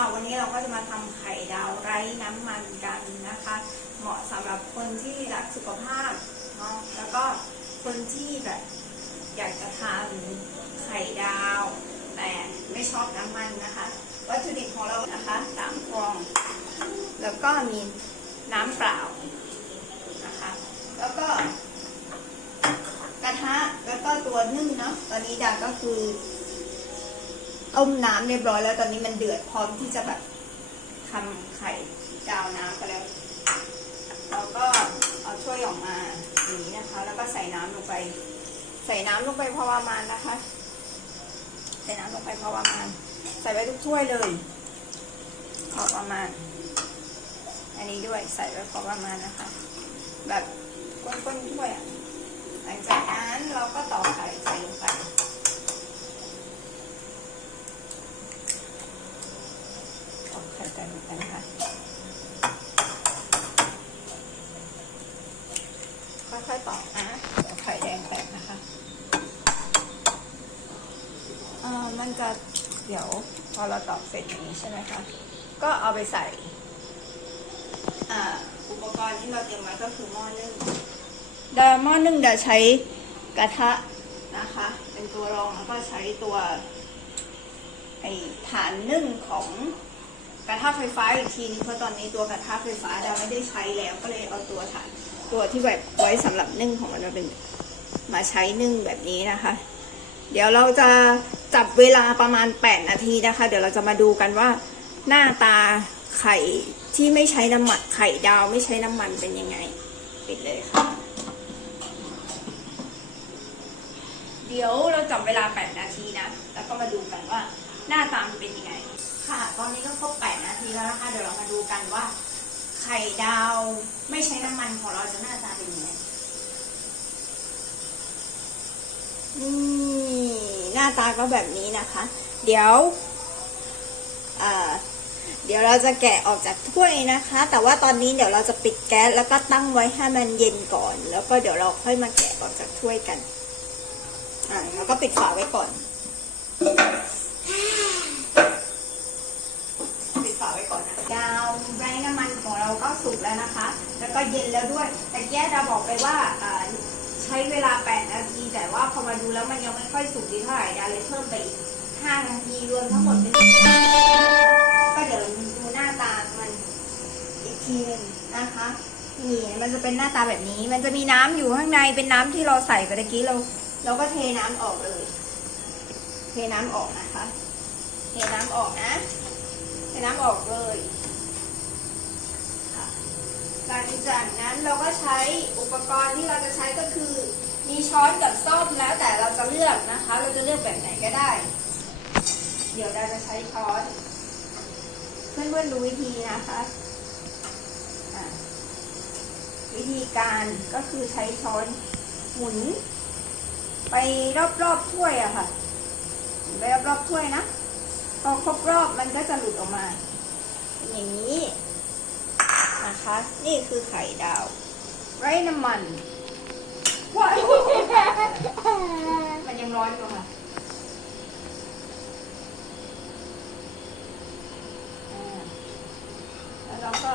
ค่ะวันนี้เราก็จะมาทำไข่ดาวไร้น้ำมันกันนะคะ เหมาะสำหรับคนที่รักสุขภาพเนาะแล้วก็คนที่แบบอยากจะทานไข่ดาว แต่ไม่ชอบน้ำมันนะคะ วัตถุดิบของเรานะคะสามฟอง แล้วก็มีน้ำเปล่านะคะ แล้วก็กระทะแล้วก็ตัวนึ่งเนาะตอนนี้ดาก็คือ ต้มน้ำเรียบร้อยแล้วตอนนี้มันเดือดพร้อมที่จะแบบทำไข่ดาวน้ำกันแล้วเราก็เอาถ้วยออกมาอย่างนี้นะคะ แล้วก็ใส่น้ำลงไป ใส่น้ำลงไปพอประมาณนะคะ ใส่น้ำลงไปพอประมาณ ใส่ไว้ทุกถ้วยเลยพอประมาณ อันนี้ด้วยใส่ไว้พอประมาณนะคะ แบบก้นๆถ้วยอะหลังจากนั้นเราก็ต่อไข่ใส่ลงไปต่อไข่ใส่ลงไปนะคะ ค่อยๆต่อนะเดี๋ยวไข่แดงแตกนะคะเอ่อมันจะเดี๋ยวพอเราตอกเสร็จอย่างนี้ใช่ไหมคะ ก็เอาไปใส่อ่าอุปกรณ์ที่เราเตรียมไว้ก็คือหม้อนึ่งดาหม้อนึ่งดาใช้กระทะนะคะ เป็นตัวรองแล้วก็ใช้ตัวไอฐานนึ่งของกระทะไฟฟ้าอีกทีนึงเพราะตอนนี้ตัวกระทะไฟฟ้าดาไม่ได้ใช้แล้วก็เลยเอาตัวฐาน ตัวที่แบบไว้สำหรับนึ่งของมันมาเป็นมาใช้นึ่งแบบนี้นะคะ เดี๋ยวเราจะจับเวลาประมาณ 8 นาทีนะคะ เดี๋ยวเราจะมาดูกันว่าหน้าตาไข่ที่ไม่ใช้น้ำมันไข่ดาวไม่ใช้น้ำมันเป็นยังไง ปิดเลยค่ะ เดี๋ยวเราจับเวลา 8 นาทีนะ แล้วก็มาดูกันว่าหน้าตามนเป็นยังไง ค่ะ ตอนนี้ก็ครบ 8 นาทีแล้วนะคะ เดี๋ยวเรามาดูกันว่า ไข่ดาว ไม่ใช้น้ำมันของเราจะหน้าตาเป็นยังไงนี่หน้าตาก็แบบนี้นะคะ เดี๋ยวเดี๋ยวเราจะแกะออกจากถ้วยนะคะ แต่ว่าตอนนี้เดี๋ยวเราจะปิดแก๊สแล้วก็ตั้งไว้ให้มันเย็นก่อน แล้วก็เดี๋ยวเราค่อยมาแกะออกจากถ้วยกันอ่าแล้วก็ปิดฝาไว้ก่อน ปิดฝาไว้ก่อนนะดาวไร้น้ำมันของเราก็ สุกแล้วนะคะ แล้วก็เย็นแล้วด้วย แต่แก้เราบอกไปว่าใช้เวลา 8 นาที แต่ว่าพอมาดูแล้วมันยังไม่ค่อยสุกดีเท่าไหร่ดาเลยเพิ่มไปอีก 5 นาทีรวมทั้งหมดเป็น10นาทีก็เดี๋ยวดูหน้าตามันอีกทีหนึงนะคะนี่มันจะเป็นหน้าตาแบบนี้ มันจะมีน้ำอยู่ข้างในเป็นน้ำที่เราใส่ไปตะกี้เรา เราก็เทน้ำออกเลย เทน้ำออกนะคะ เทน้ำออกนะ เทน้ำออกเลย หลังจากนั้นเราก็ใช้อุปกรณ์ที่เราจะใช้ก็คือ มีช้อนกับส้อมแล้วแต่เราจะเลือกนะคะ เราจะเลือกแบบไหนก็ได้ เดี๋ยวเราจะใช้ช้อน เพื่อนๆดูวิธีนะคะะวิธีการก็คือใช้ช้อนหมุน ไปรอบๆถ้วยอะค่ะไปรอบๆถ้วยนะพอครบรอบมันก็จะหลุดออกมาอย่างนี้ นะคะ นี่คือไข่ดาว ไร้น้ำมันว้ายมันยังร้อนอยู่ค่ะอ่าแล้วเราก็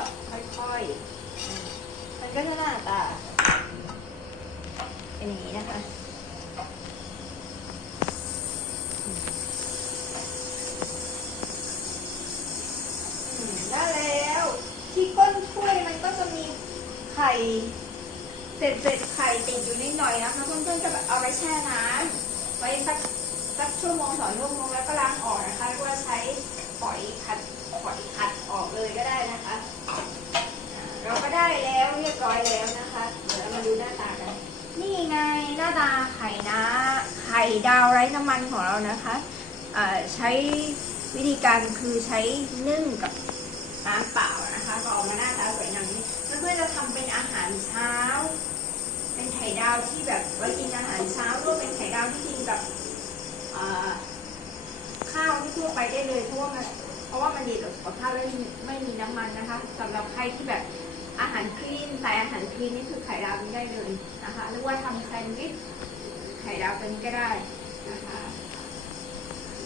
ค่อยๆอ่ามันก็จะหน้าตาเป็นอย่างนี้นะคะ อืมได้แล้ว ที่ก้นถ้วยมันก็ จะมีไข่เศษเศษไข่ติดอยู่นิดหน่อยนะคะเพื่อนๆก็แบบเอาไปแช่น้ำไว้สักสักชั่วโมงสองชั่วโมงแล้วก็ล้างออกนะคะหรือว่าใช้ฝอยขัดฝอยขัดออกเลยก็ได้นะคะ เราก็ได้แล้วเรียบร้อยแล้วนะคะเดี๋ยวเรามาดูหน้าตากัน นี่ไงหน้าตาไข่นะไข่ดาวไร้น้ำมันของเรานะคะใช้วิธีการคือใช้นึ่งกับน้ำเปล่านะคะก็ออกมาหน้าตาสวยงามนี้ พื่อจะทำเป็นอาหารเช้า เป็นไข่ดาวที่แบบไว้กินอาหารเช้าหรือเป็นไข่ดาวที่กินกับข้าวทั่วไปได้เลยเพราะว่าเพราะว่ามันดีต่อสุขภาพและไม่มีน้ำมันนะคะ สำหรับใครที่แบบอาหารคลีนใส่อาหารคลีนนี่คือไข่ดาวนี้ได้เลยนะคะหรือว่าทำแซนด์วิชไข่ดาวเป็นก็ได้นะคะ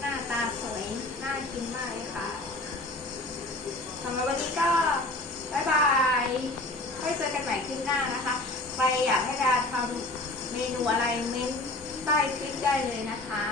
หน้าตาสวยน่ากินมากเลยค่ะสำหรับวันนี้ก็บายบาย ว้เจอกันใหม่คลิปหน้านะคะ ไปอยากให้ดาทำเมนูอะไรเม้นใต้คลิปได้เลยนะคะ